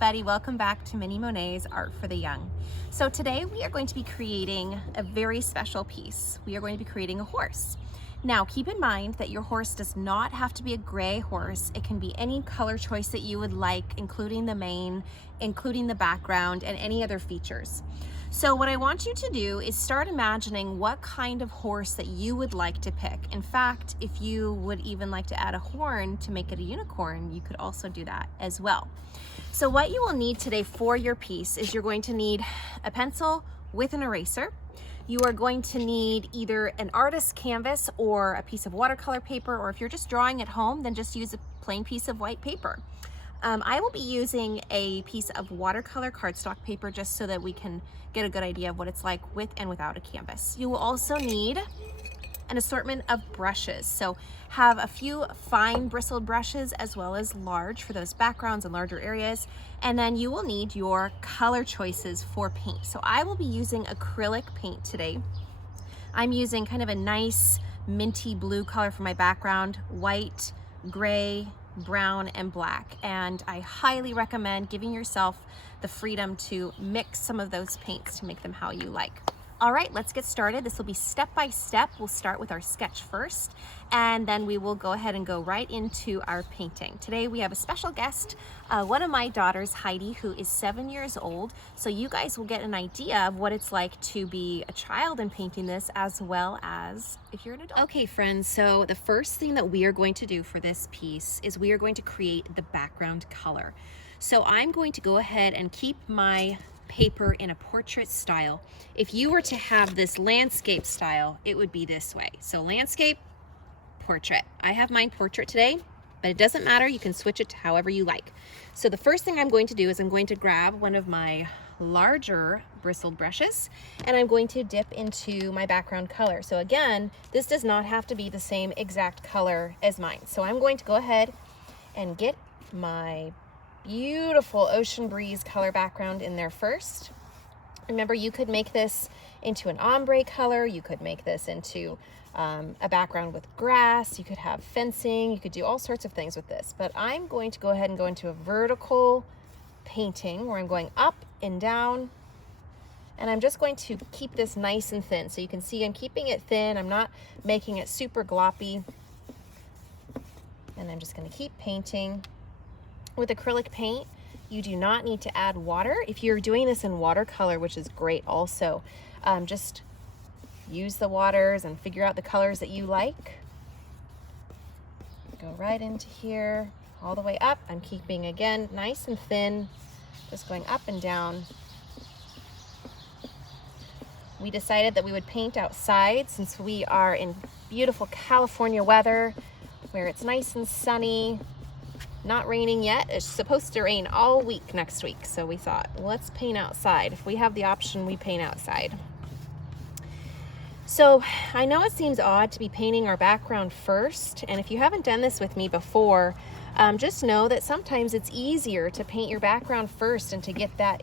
everybody, welcome back to Minnie Monet's Art for the Young. So today we are going to be creating a very special piece. We are going to be creating a horse. Now keep in mind that your horse does not have to be a gray horse. It can be any color choice that you would like, including the mane, including the background, and any other features. So what I want you to do is start imagining what kind of horse that you would like to pick. In fact, if you would even like to add a horn to make it a unicorn, you could also do that as well. So what you will need today for your piece is you're going to need a pencil with an eraser. You are going to need either an artist's canvas or a piece of watercolor paper, or if you're just drawing at home, then just use a plain piece of white paper. I will be using a piece of watercolor cardstock paper just so that we can get a good idea of what it's like with and without a canvas. You will also need an assortment of brushes. So have a few fine bristled brushes as well as large for those backgrounds and larger areas. And then you will need your color choices for paint. So I will be using acrylic paint today. I'm using kind of a nice minty blue color for my background, white, gray, brown, and black. And I highly recommend giving yourself the freedom to mix some of those paints to make them how you like. All right, let's get started. This will be step by step. We'll start with our sketch first, and then we will go ahead and go right into our painting. Today we have a special guest, one of my daughters, Heidi, who is 7 years old. So you guys will get an idea of what it's like to be a child in painting this, as well as if you're an adult. Okay, friends, so the first thing that we are going to do for this piece is we are going to create the background color. So I'm going to go ahead and keep my paper in a portrait style. If you were to have this landscape style, it would be this way. So landscape, portrait. I have mine portrait today, but it doesn't matter. You can switch it to however you like. So the first thing I'm going to do is I'm going to grab one of my larger bristled brushes and I'm going to dip into my background color. So again, this does not have to be the same exact color as mine. So I'm going to go ahead and get my beautiful ocean breeze color background in there first. Remember, you could make this into an ombre color. You could make this into a background with grass. You could have fencing. You could do all sorts of things with this. But I'm going to go ahead and go into a vertical painting where I'm going up and down. And I'm just going to keep this nice and thin. So you can see I'm keeping it thin. I'm not making it super gloppy. And I'm just going to keep painting. With acrylic paint, you do not need to add water. If you're doing this in watercolor, which is great also, just use the waters and figure out the colors that you like. Go right into here, all the way up. I'm keeping, again, nice and thin, just going up and down. We decided that we would paint outside since we are in beautiful California weather where it's nice and sunny. Not raining yet. It's supposed to rain all week next week. So we thought, let's paint outside. If we have the option, we paint outside. So I know it seems odd to be painting our background first. And if you haven't done this with me before, just know that sometimes it's easier to paint your background first and to get that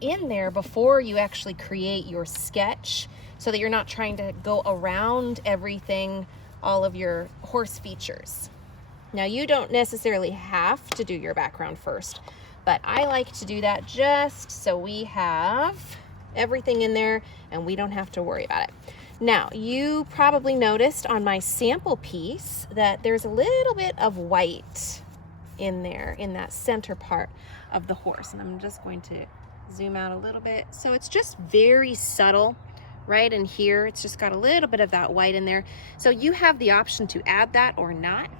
in there before you actually create your sketch, so that you're not trying to go around everything, all of your horse features. Now, you don't necessarily have to do your background first, but I like to do that just so we have everything in there and we don't have to worry about it. Now, you probably noticed on my sample piece that there's a little bit of white in there in that center part of the horse. And I'm just going to zoom out a little bit. So it's just very subtle right in here. It's just got a little bit of that white in there. So you have the option to add that or not.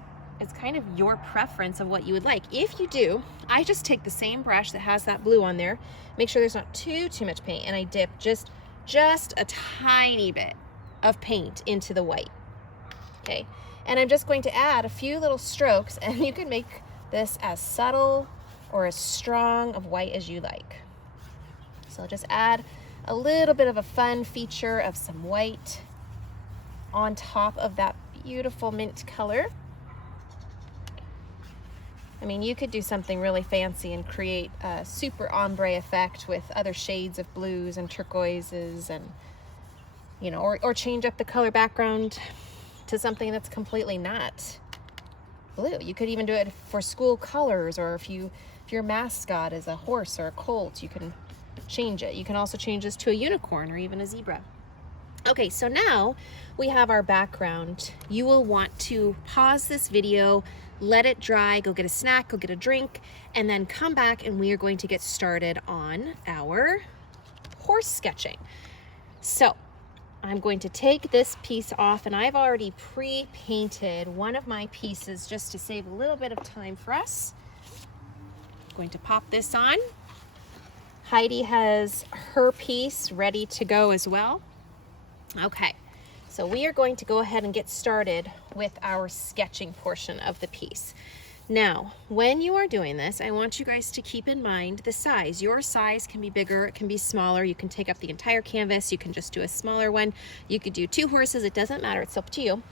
It's kind of your preference of what you would like. If you do, I just take the same brush that has that blue on there, make sure there's not too much paint, and I dip just a tiny bit of paint into the white. Okay, and I'm just going to add a few little strokes, and you can make this as subtle or as strong of white as you like. So I'll just add a little bit of a fun feature of some white on top of that beautiful mint color. I mean, you could do something really fancy and create a super ombre effect with other shades of blues and turquoises, and, you know, or change up the color background to something that's completely not blue. You could even do it for school colors, or if you're if your mascot is a horse or a colt, you can change it. You can also change this to a unicorn or even a zebra. Okay, so now we have our background. You will want to pause this video, let it dry, go get a snack, go get a drink, and then come back and we are going to get started on our horse sketching. So I'm going to take this piece off, and I've already pre-painted one of my pieces just to save a little bit of time for us. I'm going to pop this on. Heidi has her piece ready to go as well. Okay, so we are going to go ahead and get started with our sketching portion of the piece. Now, when you are doing this, I want you guys to keep in mind the size. Your size can be bigger, it can be smaller. You can take up the entire canvas. You can just do a smaller one. You could do 2 horses. It doesn't matter. It's up to you.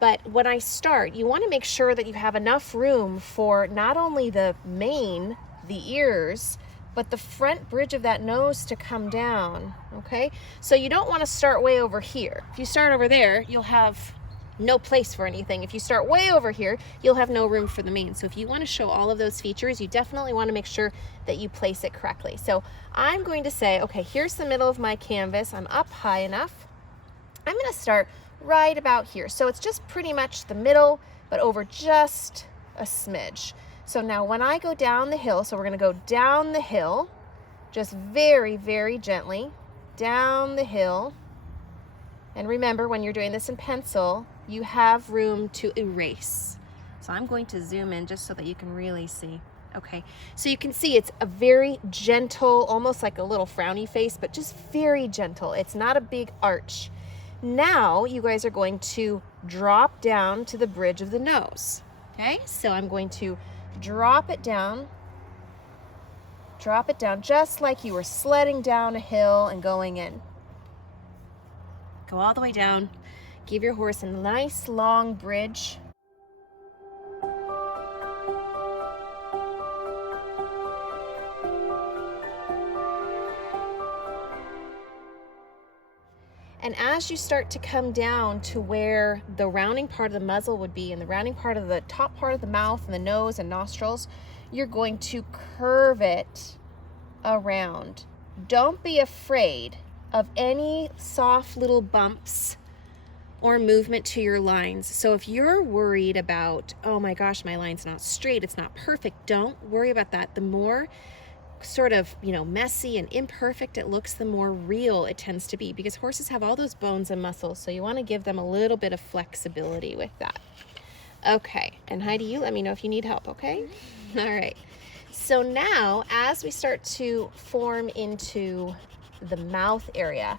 But when I start, you want to make sure that you have enough room for not only the mane, the ears, but the front bridge of that nose to come down, okay? So you don't want to start way over here. If you start over there, you'll have no place for anything. If you start way over here, you'll have no room for the mane. So if you want to show all of those features, you definitely want to make sure that you place it correctly. So I'm going to say, okay, here's the middle of my canvas. I'm up high enough. I'm going to start right about here. So it's just pretty much the middle, but over just a smidge. So now when I go down the hill, so we're going to go down the hill, just very, very gently down the hill. And remember, when you're doing this in pencil, you have room to erase. So I'm going to zoom in just so that you can really see. Okay, so you can see it's a very gentle, almost like a little frowny face, but just very gentle. It's not a big arch. Now you guys are going to drop down to the bridge of the nose. Okay, so I'm going to drop it down just like you were sledding down a hill and going in. Go all the way down, give your horse a nice long bridge. And as you start to come down to where the rounding part of the muzzle would be and the rounding part of the top part of the mouth and the nose and nostrils, you're going to curve it around. Don't be afraid of any soft little bumps or movement to your lines. So if you're worried about, oh my gosh, my line's not straight, it's not perfect, don't worry about that. The more sort of, messy and imperfect it looks, the more real it tends to be, because horses have all those bones and muscles, so you want to give them a little bit of flexibility with that. Okay, and Heidi, you let me know if you need help, okay? All right, so now as we start to form into the mouth area,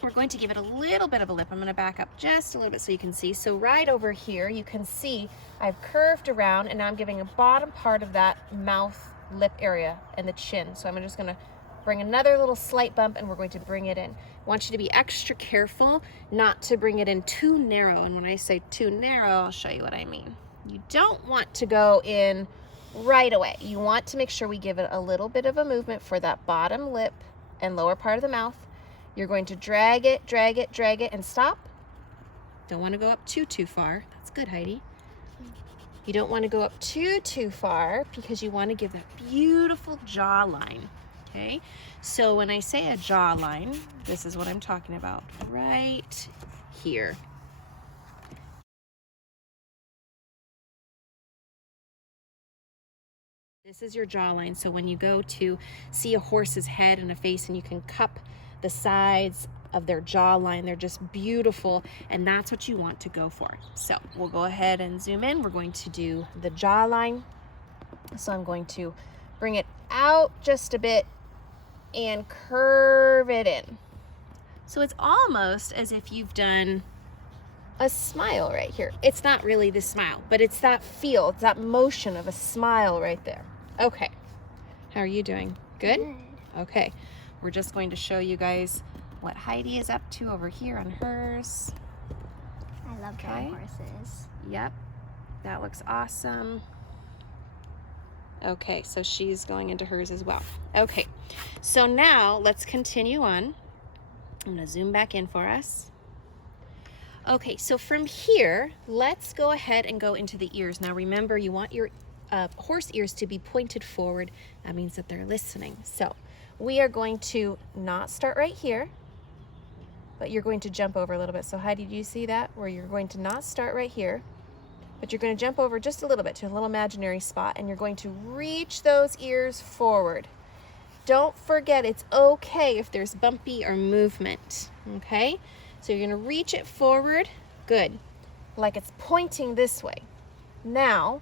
we're going to give it a little bit of a lip. I'm going to back up just a little bit so you can see. So right over here, you can see I've curved around, and now I'm giving a bottom part of that mouth lip area and the chin. So I'm just going to bring another little slight bump, and we're going to bring it in. I want you to be extra careful not to bring it in too narrow. And when I say too narrow, I'll show you what I mean. You don't want to go in right away. You want to make sure we give it a little bit of a movement for that bottom lip and lower part of the mouth. You're going to drag it, drag it, drag it, and stop. Don't want to go up too far. That's good, Heidi. You don't want to go up too far, because you want to give that beautiful jawline, okay? So when I say a jawline, this is what I'm talking about, right here. This is your jawline. So when you go to see a horse's head and a face, and you can cup the sides of their jawline, they're just beautiful, and that's what you want to go for. So we'll go ahead and zoom in. We're going to do the jawline. So I'm going to bring it out just a bit and curve it in. So it's almost as if you've done a smile right here. It's not really the smile, but it's that feel, it's that motion of a smile right there. Okay, how are you doing? Good? Okay, we're just going to show you guys what Heidi is up to over here on hers. I love drawing horses. Yep, that looks awesome. Okay, so she's going into hers as well. Okay, so now let's continue on. I'm gonna zoom back in for us. Okay, so from here, let's go ahead and go into the ears. Now remember, you want your horse ears to be pointed forward. That means that they're listening. So we are going to not start right here, but you're going to jump over a little bit. So Heidi, do you see that? Where you're going to not start right here, but you're going to jump over just a little bit to a little imaginary spot, and you're going to reach those ears forward. Don't forget, it's okay if there's bumpy or movement, okay? So you're gonna reach it forward, good, like it's pointing this way. Now,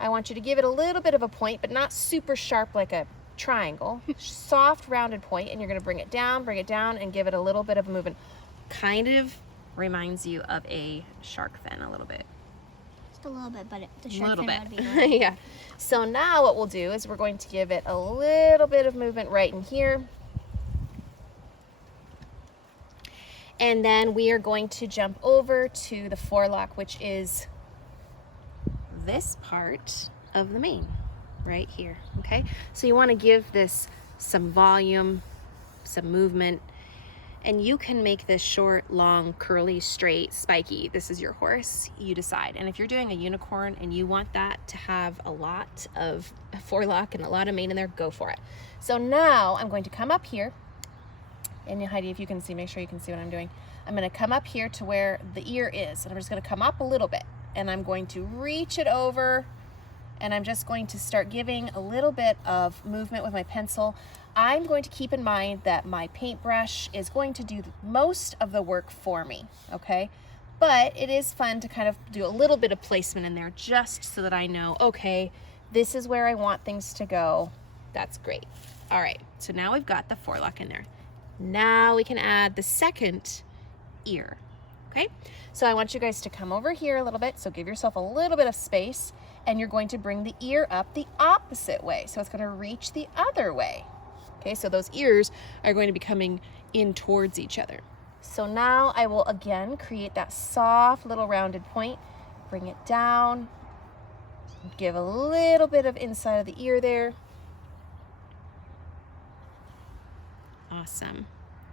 I want you to give it a little bit of a point, but not super sharp like a triangle. Soft, rounded point, and you're gonna bring it down, and give it a little bit of a movement. Kind of reminds you of a shark fin a little bit. Just a little bit, but the shark fin would be good. Yeah. So now what we'll do is we're going to give it a little bit of movement right in here. And then we are going to jump over to the forelock, which is this part of the mane right here, okay? So you want to give this some volume, some movement, and you can make this short, long, curly, straight, spiky. This is your horse, you decide. And if you're doing a unicorn and you want that to have a lot of forelock and a lot of mane in there, go for it. So now I'm going to come up here, and Heidi, if you can see, make sure you can see what I'm doing. I'm going to come up here to where the ear is, and I'm just going to come up a little bit, and I'm going to reach it over, and I'm just going to start giving a little bit of movement with my pencil. I'm going to keep in mind that my paintbrush is going to do most of the work for me, okay? But it is fun to kind of do a little bit of placement in there just so that I know, okay, this is where I want things to go. That's great. All right, so now we've got the forelock in there. Now we can add the second ear, okay? So I want you guys to come over here a little bit, so give yourself a little bit of space, and you're going to bring the ear up the opposite way. So it's gonna reach the other way. Okay, so those ears are going to be coming in towards each other. So now I will again create that soft little rounded point, bring it down, give a little bit of inside of the ear there. Awesome.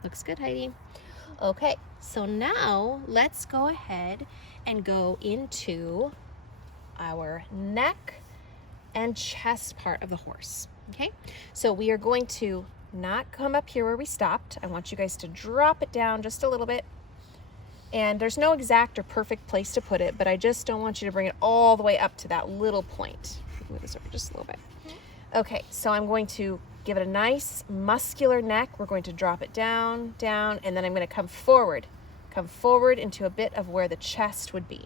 Looks good, Heidi. Okay, so now let's go ahead and go into our neck and chest part of the horse. Okay, so we are going to not come up here where we stopped. I want you guys to drop it down just a little bit. And there's no exact or perfect place to put it, but I just don't want you to bring it all the way up to that little point. Move this over just a little bit. Okay, so I'm going to give it a nice muscular neck. We're going to drop it down, down, and then I'm going to come forward into a bit of where the chest would be.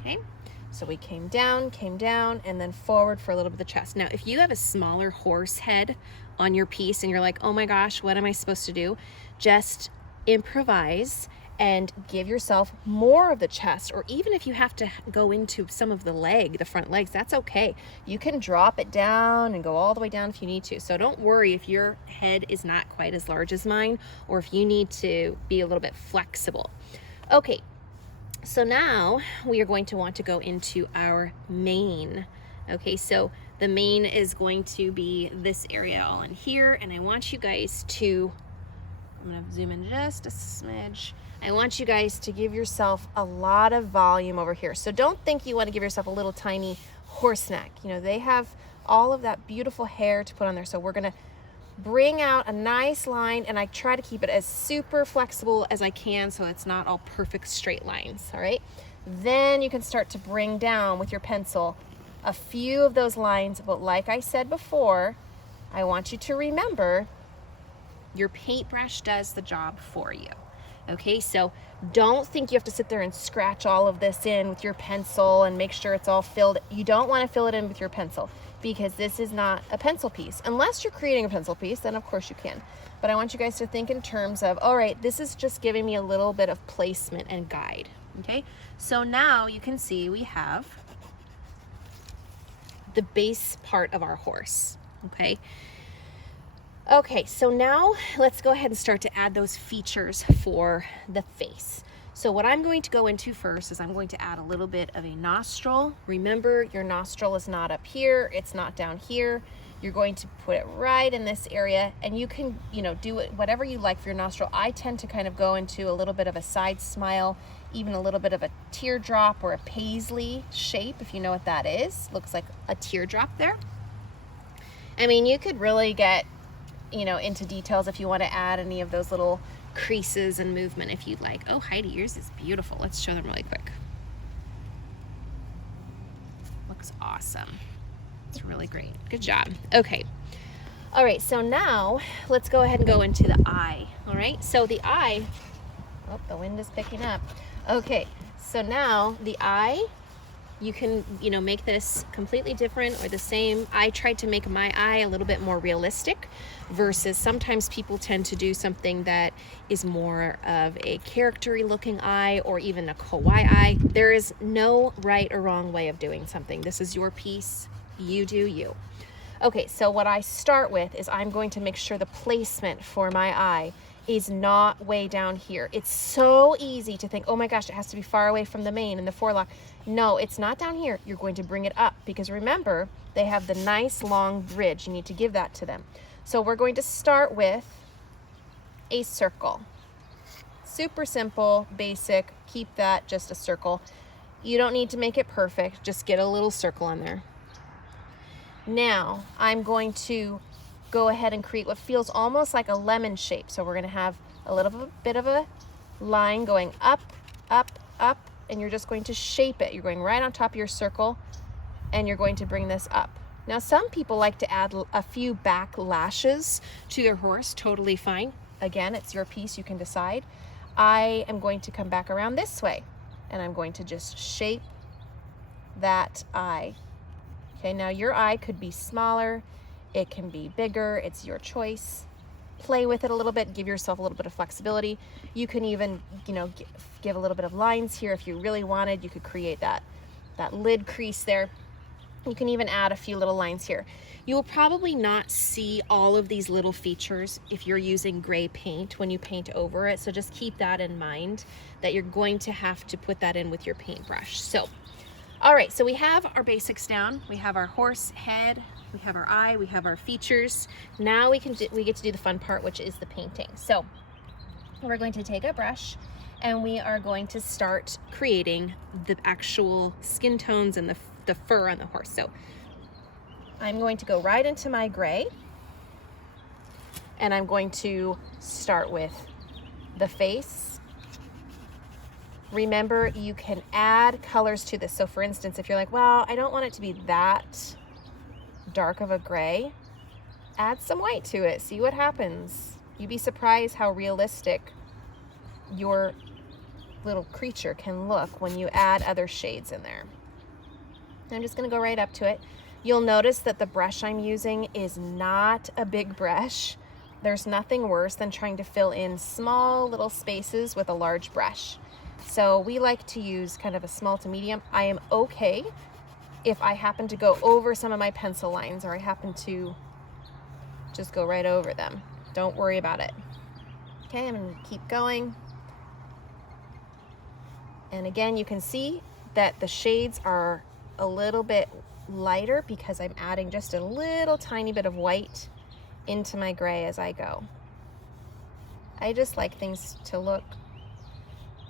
Okay, so we came down, and then forward for a little bit of the chest. Now, if you have a smaller horse head on your piece and you're like, oh my gosh, what am I supposed to do? Just improvise and give yourself more of the chest, or even if you have to go into some of the front legs, that's okay. You can drop it down and go all the way down if you need to. So don't worry if your head is not quite as large as mine, or if you need to be a little bit flexible. Okay, so now we are going to want to go into our mane. Okay, so the mane is going to be this area all in here, and I want you guys to, I'm gonna zoom in just a smidge. I want you guys to give yourself a lot of volume over here. So don't think you want to give yourself a little tiny horse neck. You know, they have all of that beautiful hair to put on there. So we're gonna bring out a nice line, and I try to keep it as super flexible as I can so it's not all perfect straight lines, all right? Then you can start to bring down with your pencil a few of those lines, but like I said before, I want you to remember your paintbrush does the job for you. Okay, so don't think you have to sit there and scratch all of this in with your pencil and make sure it's all filled. You don't want to fill it in with your pencil because this is not a pencil piece. Unless you're creating a pencil piece, then of course you can. But I want you guys to think in terms of, all right, this is just giving me a little bit of placement and guide. Okay, so now you can see we have the base part of our horse. Okay. Okay, so now let's go ahead and start to add those features for the face. So what I'm going to go into first is I'm going to add a little bit of a nostril. Remember, your nostril is not up here, it's not down here. You're going to put it right in this area, and you can, you know, do it whatever you like for your nostril. I tend to kind of go into a little bit of a side smile, even a little bit of a teardrop or a paisley shape, if you know what that is. Looks like a teardrop there. I mean, you could really get, you know, into details if you want to add any of those little creases and movement if you'd like. Oh, Heidi, yours is beautiful. Let's show them really quick. Looks awesome. It's really great. Good job. Okay. All right, so now let's go ahead and go into the eye. All right, so the eye, oh, the wind is picking up. Okay, so now the eye, you can, you know, make this completely different or the same. I tried to make my eye a little bit more realistic versus sometimes people tend to do something that is more of a character-y looking eye or even a kawaii eye. There is no right or wrong way of doing something. This is your piece. You do you. Okay, so what I start with is I'm going to make sure the placement for my eye is not way down here. It's so easy to think, oh my gosh, it has to be far away from the mane and the forelock. No, it's not down here. You're going to bring it up because remember, they have the nice long bridge. You need to give that to them. So we're going to start with a circle. Super simple, basic, keep that just a circle. You don't need to make it perfect, just get a little circle on there. Now I'm going to go ahead and create what feels almost like a lemon shape. So we're going to have a little bit of a line going up, up, up, and you're just going to shape it. You're going right on top of your circle and you're going to bring this up. Now some people like to add a few back lashes to their horse, totally fine. Again, it's your piece, you can decide. I am going to come back around this way and I'm going to just shape that eye. Okay, now your eye could be smaller, it can be bigger, it's your choice. Play with it a little bit, give yourself a little bit of flexibility. You can even, you know, give a little bit of lines here if you really wanted. You could create that lid crease there. You can even add a few little lines here. You will probably not see all of these little features if you're using gray paint when you paint over it, so just keep that in mind that you're going to have to put that in with your paintbrush. So all right, so we have our basics down. We have our horse head, we have our eye, we have our features. Now we get to do the fun part, which is the painting. So we're going to take a brush and we are going to start creating the actual skin tones and the fur on the horse. So I'm going to go right into my gray and I'm going to start with the face. Remember, you can add colors to this. So for instance, if you're like, well, I don't want it to be that dark of a gray, add some white to it. See what happens. You'd be surprised how realistic your little creature can look when you add other shades in there. I'm just gonna go right up to it. You'll notice that the brush I'm using is not a big brush. There's nothing worse than trying to fill in small little spaces with a large brush. So we like to use kind of a small to medium. I am okay if I happen to go over some of my pencil lines or I happen to just go right over them. Don't worry about it. Okay, I'm gonna keep going. And again, you can see that the shades are a little bit lighter because I'm adding just a little tiny bit of white into my gray as I go. I just like things to look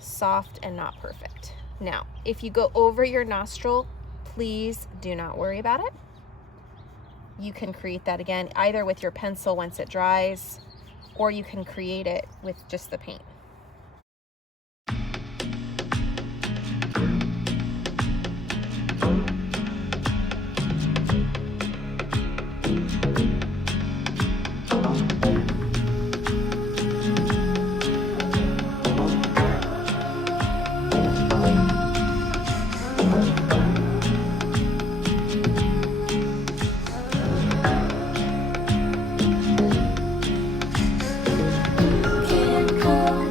soft and not perfect. Now, if you go over your nostril, please do not worry about it. You can create that again, either with your pencil once it dries, or you can create it with just the paint. Cool.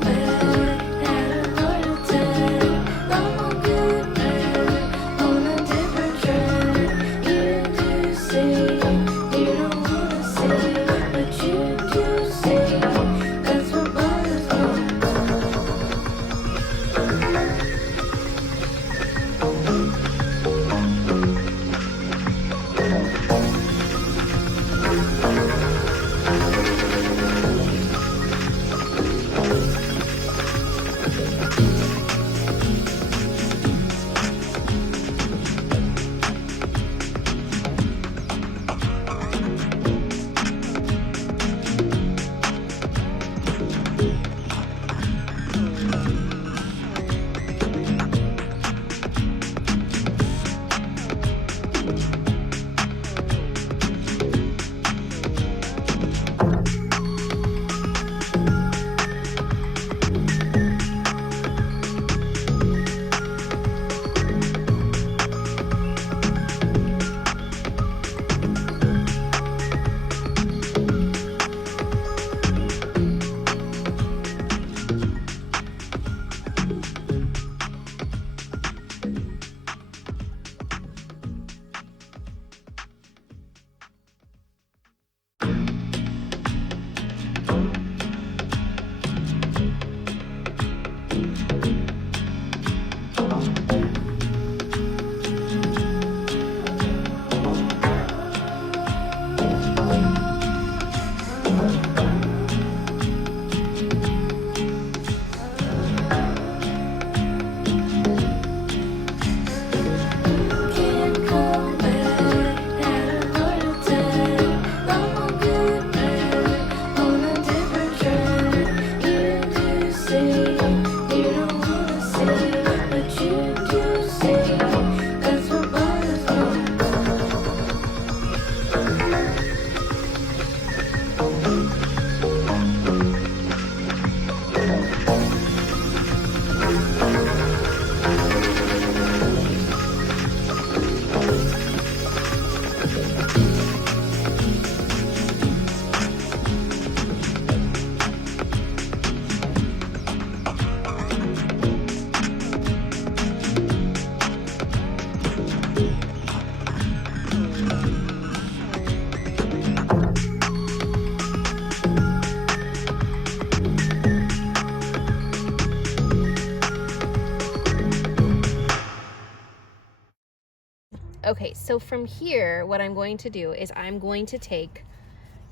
Okay, so from here, what I'm going to do is I'm going to take,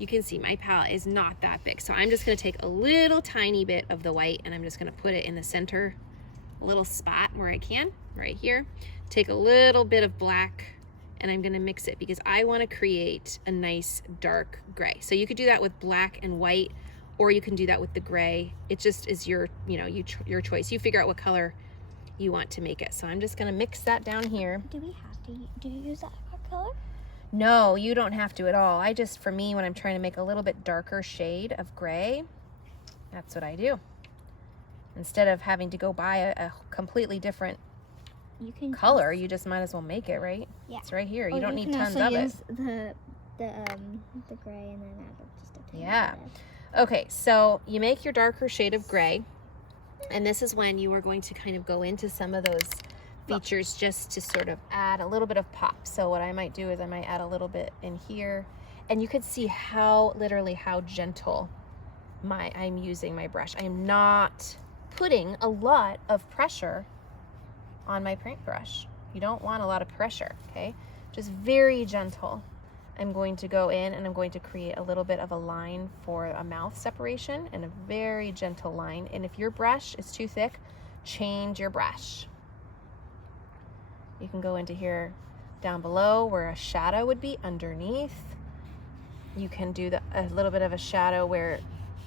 you can see my palette is not that big, so I'm just going to take a little tiny bit of the white and I'm just going to put it in the center little spot where I can, right here. Take a little bit of black and I'm going to mix it because I want to create a nice dark gray. So you could do that with black and white, or you can do that with the gray. It just is your, your choice. You figure out what color you want to make it. So I'm just going to mix that down here. Do we have to, do you use that color? No, you don't have to at all. I just, for me, when I'm trying to make a little bit darker shade of gray, that's what I do. Instead of having to go buy a completely different color, you just might as well make it, right? Yeah. It's right here. You don't need tons of it. The gray and then add just a tiny Yeah. bit. Okay, so you make your darker shade of gray, and this is when you are going to kind of go into some of those features just to sort of add a little bit of pop. So what I might do is I might add a little bit in here, and you could see how literally how gentle I'm using my brush. I am not putting a lot of pressure on my paintbrush. You don't want a lot of pressure, okay? Just very gentle. I'm going to go in and I'm going to create a little bit of a line for a mouth separation, and a very gentle line. And if your brush is too thick, change your brush. You can go into here down below where a shadow would be underneath. You can do a little bit of a shadow where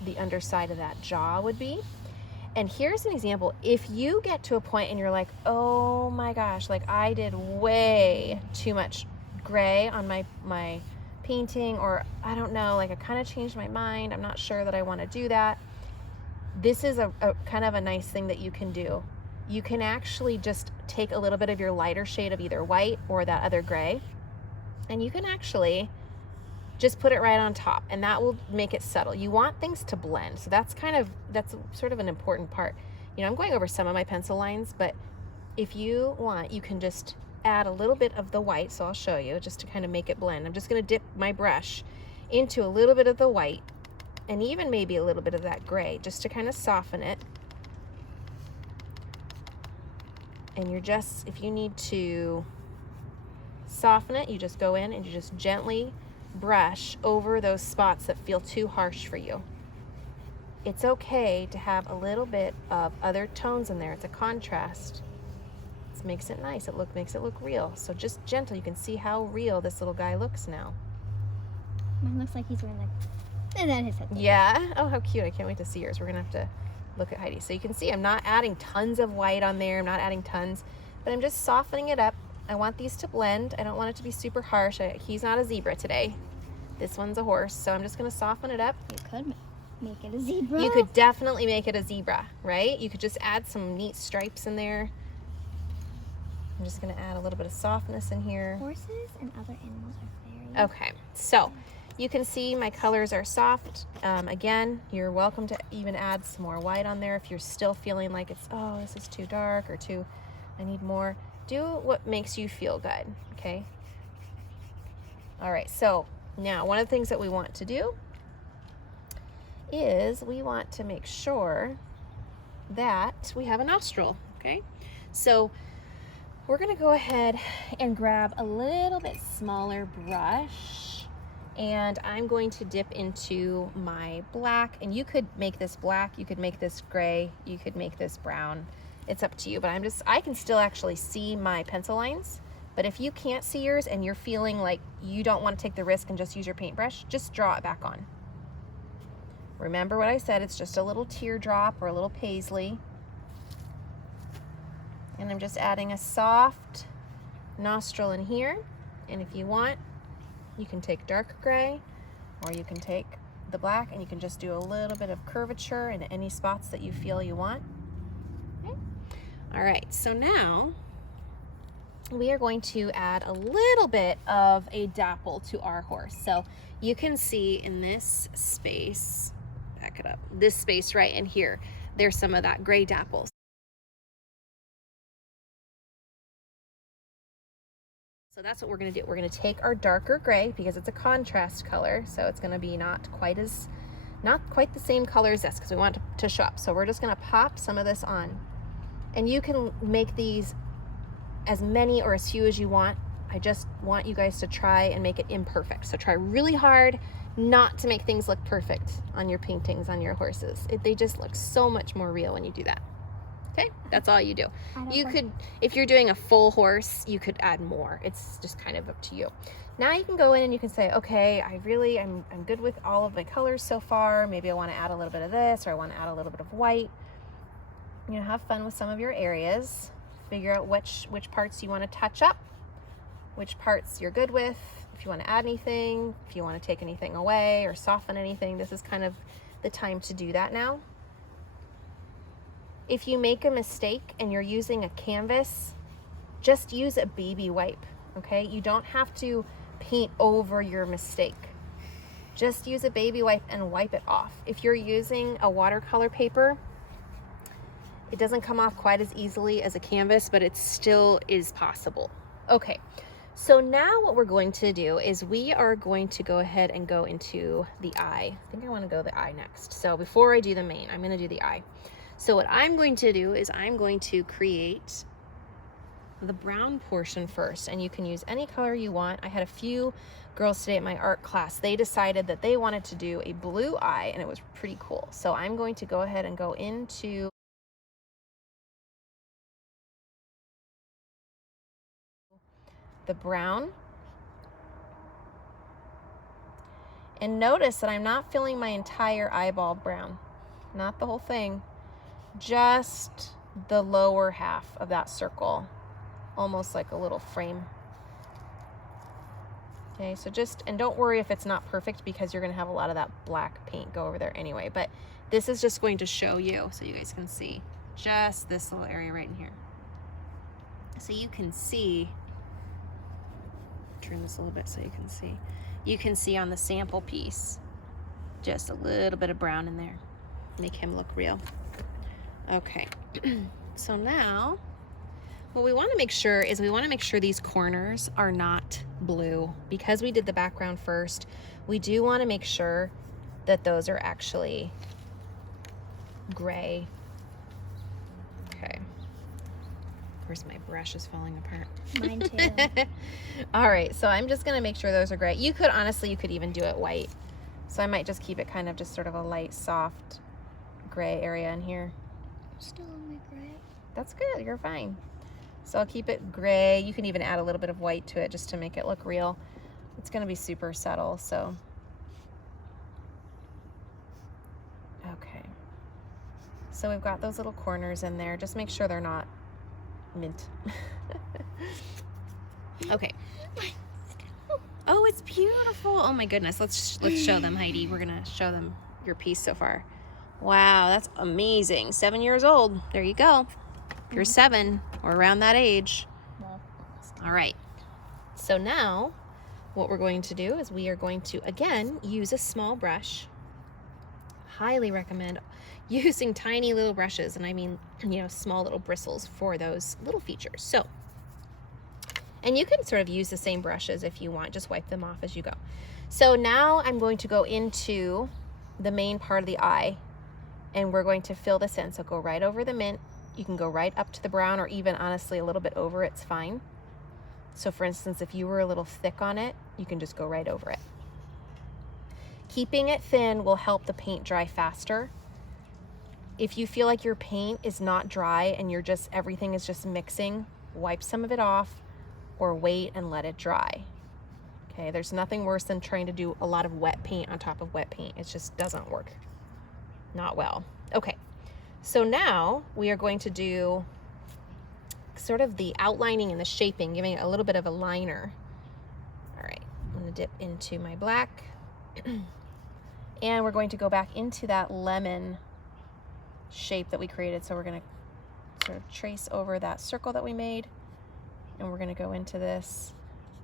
the underside of that jaw would be. And here's an example. If you get to a point and you're like, oh my gosh, like I did way too much gray on my painting, or I don't know, like I kind of changed my mind, I'm not sure that I want to do that. This is a kind of a nice thing that you can do. You can actually just take a little bit of your lighter shade of either white or that other gray, and you can actually just put it right on top, and that will make it subtle. You want things to blend, so that's sort of an important part. I'm going over some of my pencil lines, but if you want, you can just add a little bit of the white, so I'll show you just to kind of make it blend. I'm just going to dip my brush into a little bit of the white and even maybe a little bit of that gray just to kind of soften it. And if you need to soften it, you just go in and you just gently brush over those spots that feel too harsh for you. It's okay to have a little bit of other tones in there. It's a contrast. It makes it nice. Makes it look real. So just gentle. You can see how real this little guy looks now. Mine looks like he's wearing and then his head. Yeah. Oh, how cute. I can't wait to see yours. We're gonna have to look at Heidi. So you can see I'm not adding tons of white on there. I'm not adding tons, but I'm just softening it up I want these to blend. I don't want it to be super harsh. He's not a zebra today. This one's a horse, so I'm just gonna soften it up. You could make it a zebra. You could definitely make it a zebra, right? You could just add some neat stripes in there. I'm just gonna add a little bit of softness in here. Horses and other animals are very... Okay, so you can see my colors are soft. Again, you're welcome to even add some more white on there if you're still feeling like it's, oh, this is too dark or too, I need more. Do what makes you feel good, okay? All right, so now one of the things that we want to do is we want to make sure that we have a nostril, okay? So we're gonna go ahead and grab a little bit smaller brush, and I'm going to dip into my black, and you could make this black, you could make this gray, you could make this brown. It's up to you, but I can still actually see my pencil lines. But if you can't see yours and you're feeling like you don't want to take the risk and just use your paintbrush, just draw it back on. Remember what I said, it's just a little teardrop or a little paisley. And I'm just adding a soft nostril in here. And if you want, you can take dark gray, or you can take the black and you can just do a little bit of curvature in any spots that you feel you want. Okay. All right, so now we are going to add a little bit of a dapple to our horse. So you can see in this space, back it up, this space right in here, there's some of that gray dapple. So that's what we're gonna do. We're gonna take our darker gray because it's a contrast color, so it's gonna be not quite the same color as this because we want it to show up. So we're just gonna pop some of this on. And you can make these as many or as few as you want. I just want you guys to try and make it imperfect. So try really hard not to make things look perfect on your paintings, on your horses. They just look so much more real when you do that. Okay, that's all you do. You could, if you're doing a full horse, you could add more. It's just kind of up to you. Now you can go in and you can say, okay, I'm good with all of my colors so far. Maybe I want to add a little bit of this, or I want to add a little bit of white. You know, have fun with some of your areas. Figure out which parts you want to touch up, which parts you're good with. If you want to add anything, if you want to take anything away or soften anything, this is kind of the time to do that now. If you make a mistake and you're using a canvas, just use a baby wipe, okay? You don't have to paint over your mistake. Just use a baby wipe and wipe it off. If you're using a watercolor paper, it doesn't come off quite as easily as a canvas, but it still is possible. Okay, so now what we're going to do is we are going to go ahead and go into the eye. I think I want to go the eye next. So before I do the mane, I'm going to do the eye. So what I'm going to do is I'm going to create the brown portion first, and you can use any color you want. I had a few girls today at my art class. They decided that they wanted to do a blue eye, and it was pretty cool. So I'm going to go ahead and go into the brown, and notice that I'm not filling my entire eyeball brown, not the whole thing, just the lower half of that circle, almost like a little frame. Okay, so just, and don't worry if it's not perfect because you're going to have a lot of that black paint go over there anyway, but this is just going to show you so you guys can see just this little area right in here. So you can see, turn this a little bit so you can see. You can see on the sample piece, just a little bit of brown in there. Make him look real. Okay, so now what we want to make sure is we want to make sure these corners are not blue. Because we did the background first, we do want to make sure that those are actually gray. Okay. Of course, my brush is falling apart. Mine too. All right, so I'm just gonna make sure those are gray. You could, honestly, you could even do it white. So I might just keep it kind of just sort of a light, soft gray area in here. Still only gray. That's good, you're fine. So I'll keep it gray. You can even add a little bit of white to it just to make it look real. It's gonna be super subtle, so. Okay. So we've got those little corners in there. Just make sure they're not mint. Okay. Oh, it's beautiful. Oh my goodness. Let's show them, Heidi. We're gonna show them your piece so far. Wow, that's amazing. 7 years old. There you go. If you're 7 or around that age. All right. So now what we're going to do is we are going to, again, use a small brush. Highly recommend using tiny little brushes, and I mean, small little bristles for those little features. So, and you can sort of use the same brushes if you want, just wipe them off as you go. So now I'm going to go into the main part of the eye, and we're going to fill this in. So go right over the mint. You can go right up to the brown, or even honestly a little bit over, it's fine. So for instance, if you were a little thick on it, you can just go right over it. Keeping it thin will help the paint dry faster. If you feel like your paint is not dry and everything is just mixing, wipe some of it off or wait and let it dry. Okay, there's nothing worse than trying to do a lot of wet paint on top of wet paint. It just doesn't work. Not well. Okay, so now we are going to do sort of the outlining and the shaping, giving it a little bit of a liner. All right, I'm gonna dip into my black and we're going to go back into that lemon shape that we created. So we're gonna sort of trace over that circle that we made, and we're gonna go into this.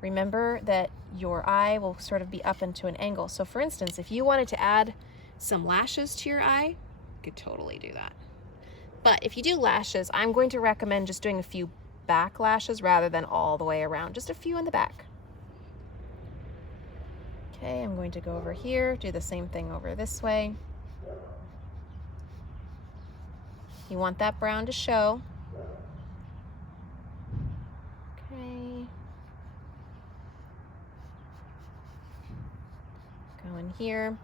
Remember that your eye will sort of be up into an angle. So for instance, if you wanted to add some lashes to your eye, you could totally do that. But if you do lashes, I'm going to recommend just doing a few back lashes rather than all the way around, just a few in the back. Okay, I'm going to go over here, do the same thing over this way. You want that brown to show. Okay. Go in here.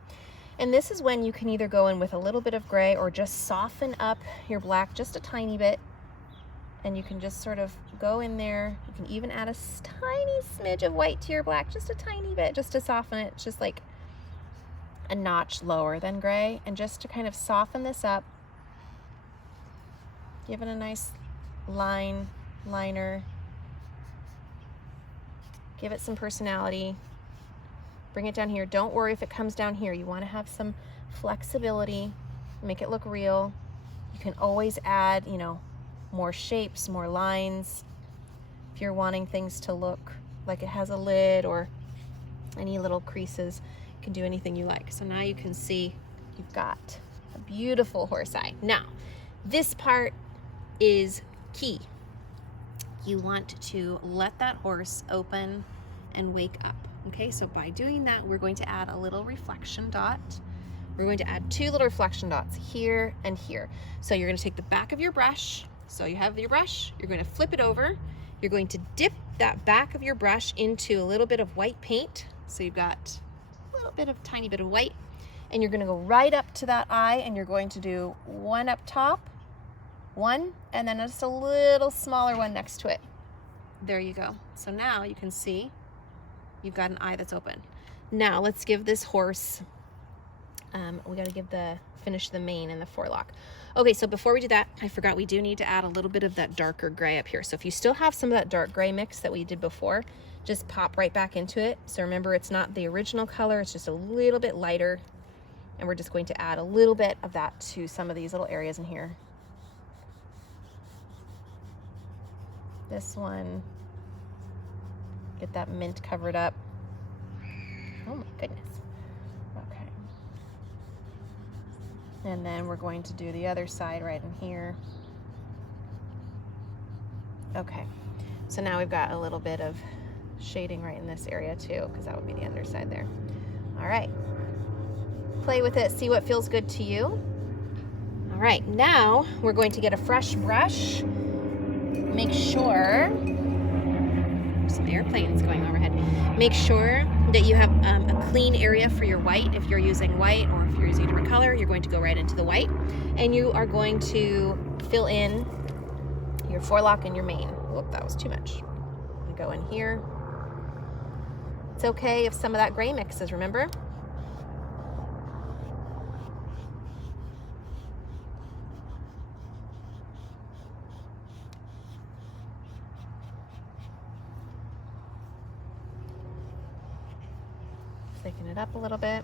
And this is when you can either go in with a little bit of gray or just soften up your black just a tiny bit. And you can just sort of go in there. You can even add a tiny smidge of white to your black, just a tiny bit, just to soften it. It's just like a notch lower than gray. And just to kind of soften this up, give it a nice liner. Give it some personality. Bring it down here. Don't worry if it comes down here. You want to have some flexibility, make it look real. You can always add, more shapes, more lines. If you're wanting things to look like it has a lid or any little creases, you can do anything you like. So now you can see you've got a beautiful horse eye. Now, this part is key. You want to let that horse open and wake up. Okay, so by doing that, we're going to add a little reflection dot. We're going to add 2 little reflection dots here and here. So you're going to take the back of your brush. So you have your brush, you're going to flip it over. You're going to dip that back of your brush into a little bit of white paint. So you've got a little bit of tiny bit of white, and you're going to go right up to that eye, and you're going to do 1 up top, 1, and then just a little smaller one next to it. There you go. So now you can see you've got an eye that's open. Now let's give this horse, we got to finish the mane and the forelock. Okay, so before we do that, I forgot we do need to add a little bit of that darker gray up here. So if you still have some of that dark gray mix that we did before, just pop right back into it. So remember, it's not the original color, it's just a little bit lighter. And we're just going to add a little bit of that to some of these little areas in here. This one, get that mint covered up. Oh my goodness. Okay. And then we're going to do the other side right in here. Okay. So now we've got a little bit of shading right in this area too, because that would be the underside there. All right. Play with it, see what feels good to you. All right, now we're going to get a fresh brush. Make sure, there's some airplanes going overhead. Make sure that you have a clean area for your white. If you're using white or if you're using a different color, you're going to go right into the white. And you are going to fill in your forelock and your mane. Whoop, that was too much. I'm gonna go in here. It's okay if some of that gray mixes, remember? Thicken it up a little bit.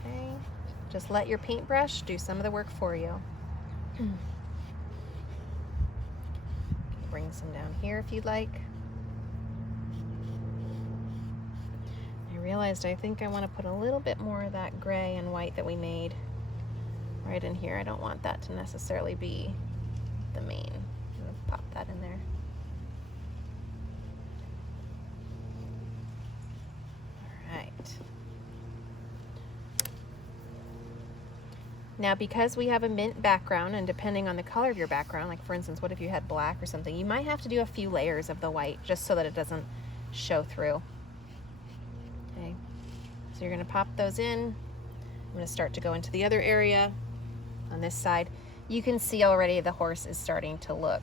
Okay, just let your paintbrush do some of the work for you. Bring some down here if you'd like. I realized I think I want to put a little bit more of that gray and white that we made right in here. I don't want that to necessarily be the main. I'm going to pop that in there. All right. Now, because we have a mint background, and depending on the color of your background, like for instance, what if you had black or something, you might have to do a few layers of the white just so that it doesn't show through. Okay, so you're gonna pop those in. I'm gonna start to go into the other area on this side. You can see already the horse is starting to look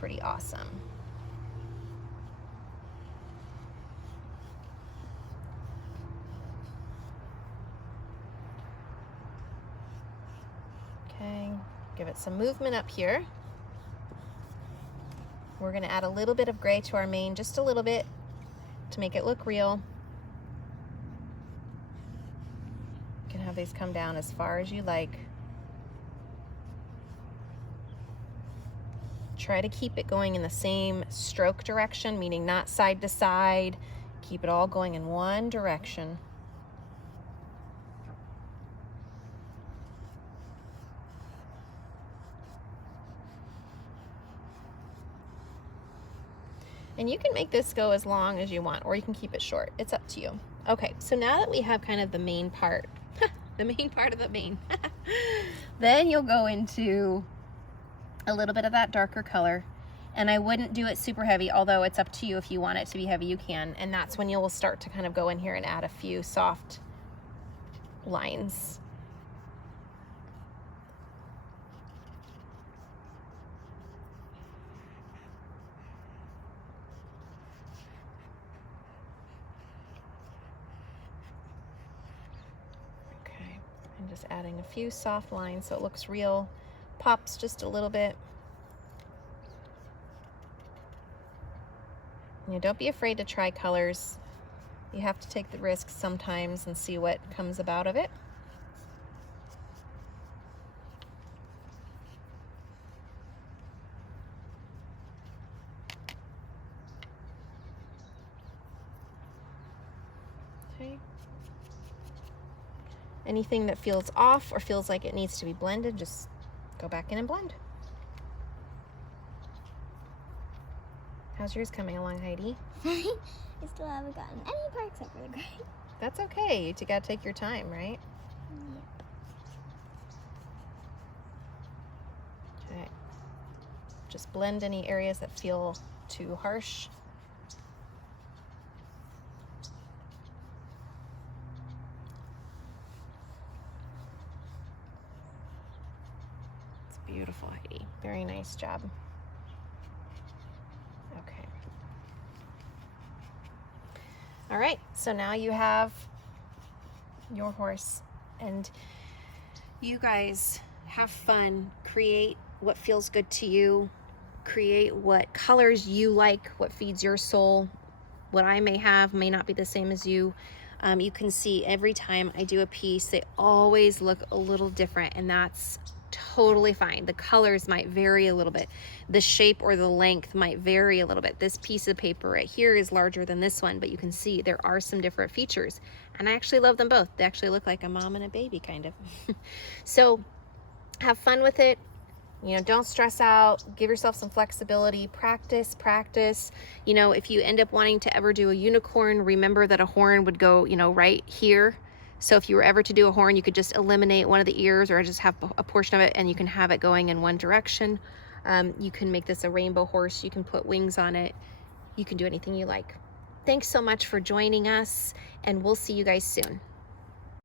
pretty awesome. Okay, give it some movement up here. We're gonna add a little bit of gray to our mane, just a little bit, to make it look real. You can have these come down as far as you like. Try to keep it going in the same stroke direction, meaning not side to side. Keep it all going in one direction. And you can make this go as long as you want, or you can keep it short. It's up to you. Okay, so now that we have kind of the main part, the main part of the mane, then you'll go into a little bit of that darker color. And I wouldn't do it super heavy, although it's up to you. If you want it to be heavy, you can. And that's when you'll start to kind of go in here and add a few soft lines. And just adding a few soft lines so it looks real, pops just a little bit. Don't be afraid to try colors. You have to take the risk sometimes and see what comes about of it. Okay. Anything that feels off or feels like it needs to be blended, just go back in and blend. How's yours coming along, Heidi? I still haven't gotten any part except for the gray. That's okay. You gotta take your time, right? Yeah. Okay. Just blend any areas that feel too harsh. It's beautiful, Heidi. Very nice job. Okay. All right, so now you have your horse, and you guys have fun. Create what feels good to you. Create what colors you like, what feeds your soul. What I may have may not be the same as you. You can see every time I do a piece, they always look a little different, and that's totally fine. The colors might vary a little bit. The shape or the length might vary a little bit. This piece of paper right here is larger than this one, but you can see there are some different features, and I actually love them both. They actually look like a mom and a baby, kind of. So have fun with it. Don't stress out. Give yourself some flexibility. Practice. If you end up wanting to ever do a unicorn, remember that a horn would go, right here. So if you were ever to do a horn, you could just eliminate one of the ears or just have a portion of it, and you can have it going in one direction. You can make this a rainbow horse. You can put wings on it. You can do anything you like. Thanks so much for joining us, and we'll see you guys soon.